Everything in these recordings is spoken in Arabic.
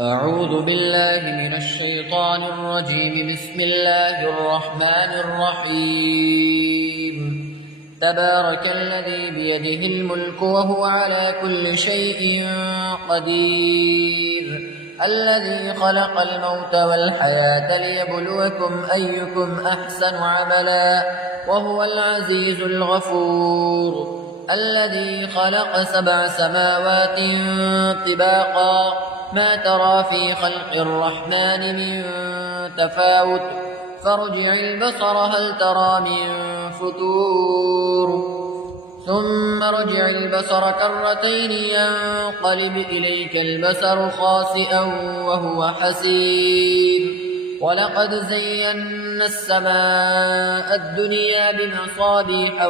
أعوذ بالله من الشيطان الرجيم. بسم الله الرحمن الرحيم. تبارك الذي بيده الملك وهو على كل شيء قدير، الذي خلق الموت والحياة ليبلوكم أيكم أحسن عملا، وهو العزيز الغفور. الذي خلق 7 سماوات طباقا، ما ترى في خلق الرحمن من تفاوت، فارجع البصر هل ترى من فطور، ثم ارجع البصر كرتين ينقلب إليك البصر خاسئا وهو حسير. ولقد زينا السماء الدنيا بمصابيح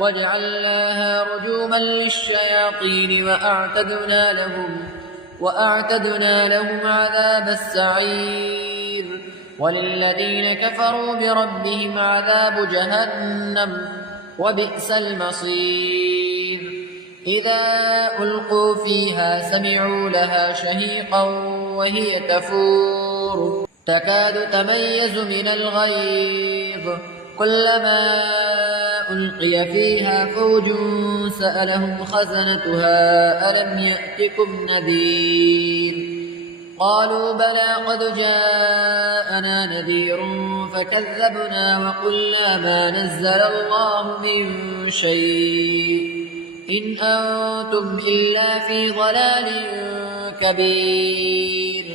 وجعلناها رجوما للشياطين وأعتدنا لهم عذاب السعير. وللذين كفروا بربهم عذاب جهنم وبئس المصير. إذا ألقوا فيها سمعوا لها شهيقا وهي تفور، تكاد تميز من الغيظ، كلما ألقي فيها فوج سألهم خزنتها ألم يأتكم نذير؟ قالوا بلى قد جاءنا نذير فكذبنا وقلنا ما نزل الله من شيء إن أنتم إلا في ضلال كبير.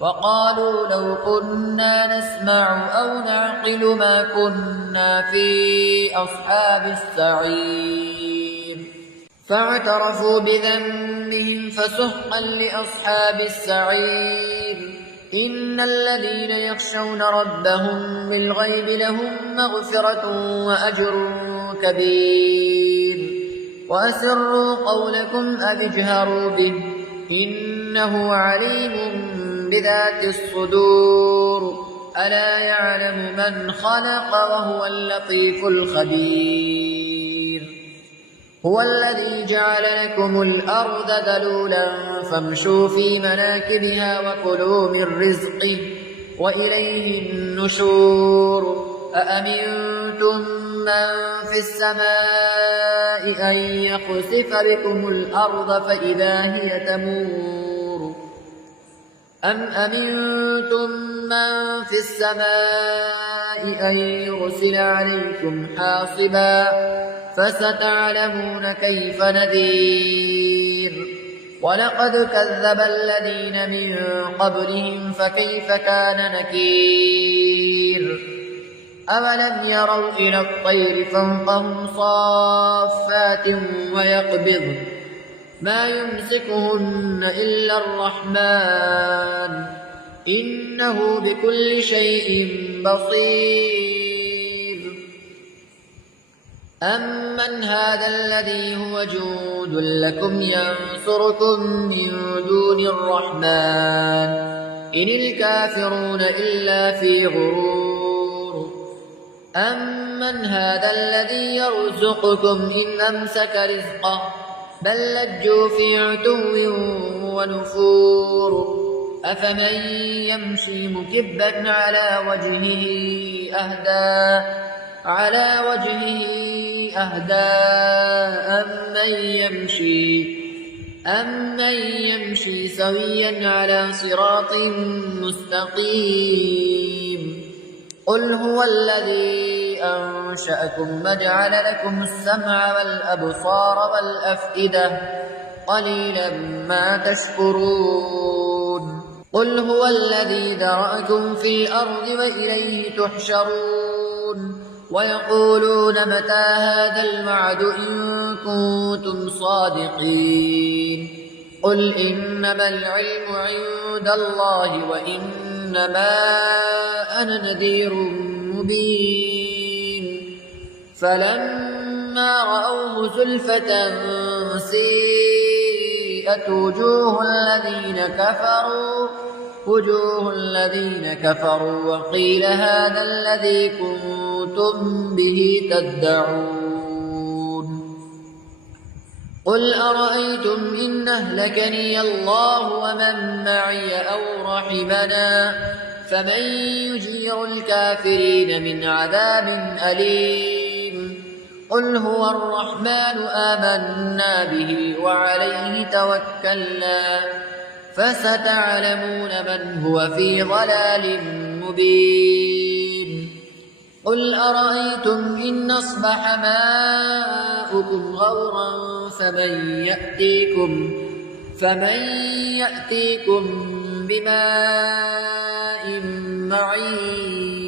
وقالوا لو كنا نسمع أو نعقل ما كنا في أصحاب السعير. فاعترفوا بذنبهم فسحقا لأصحاب السعير. إن الذين يخشون ربهم بالغيب لهم مغفرة وأجر كبير. وأسروا قولكم أو اجهروا به إنه عليم بذات الصدور. ألا يعلم من خلق وهو اللطيف الخبير. هو الذي جعل لكم الأرض ذلولا فامشوا في مناكبها وكلوا من رزقه وإليه النشور. أأمنتم من في السماء أن يخسف بكم الأرض فإذا هي تمور، أم أمنتم من في السماء أن يرسل عليكم حاصبا فستعلمون كيف نذير. ولقد كذب الذين من قبلهم فكيف كان نكير. أولم يروا إلى الطير فوقهم صافات ويقبضن ما يمسكهن إلا الرحمن إنه بكل شيء بصير. أمن هذا الذي هو جند لكم ينصركم من دون الرحمن إن الكافرون إلا في غرور. أمن هذا الذي يرزقكم إن أمسك رزقه بل لجوا في عتو ونفور. أفمن يمشي مكبا على وجهه أهدى أمن يمشي سويا على صراط مستقيم. قل هو الذي أنشأكم وجعل لكم السمع والأبصار والأفئدة قليلا ما تشكرون. قل هو الذي ذرأكم في الأرض وإليه تحشرون. ويقولون متى هذا الوعد إن كنتم صادقين. قل إنما العلم عند الله وإنما أنا نذير مبين. فلما رأوه زلفة سيئت وجوه الذين كفروا وقيل هذا الذي كنتم به تدعون. قل أرأيتم إن أهلكني الله ومن معي أو رحمنا فمن يجير الكافرين من عذاب أليم قل هو الرحمن آمنا به وعليه توكلنا فستعلمون من هو في ضلال مبين قل أرأيتم إن أصبح ماؤكم غورا فمن يأتيكم بماء معين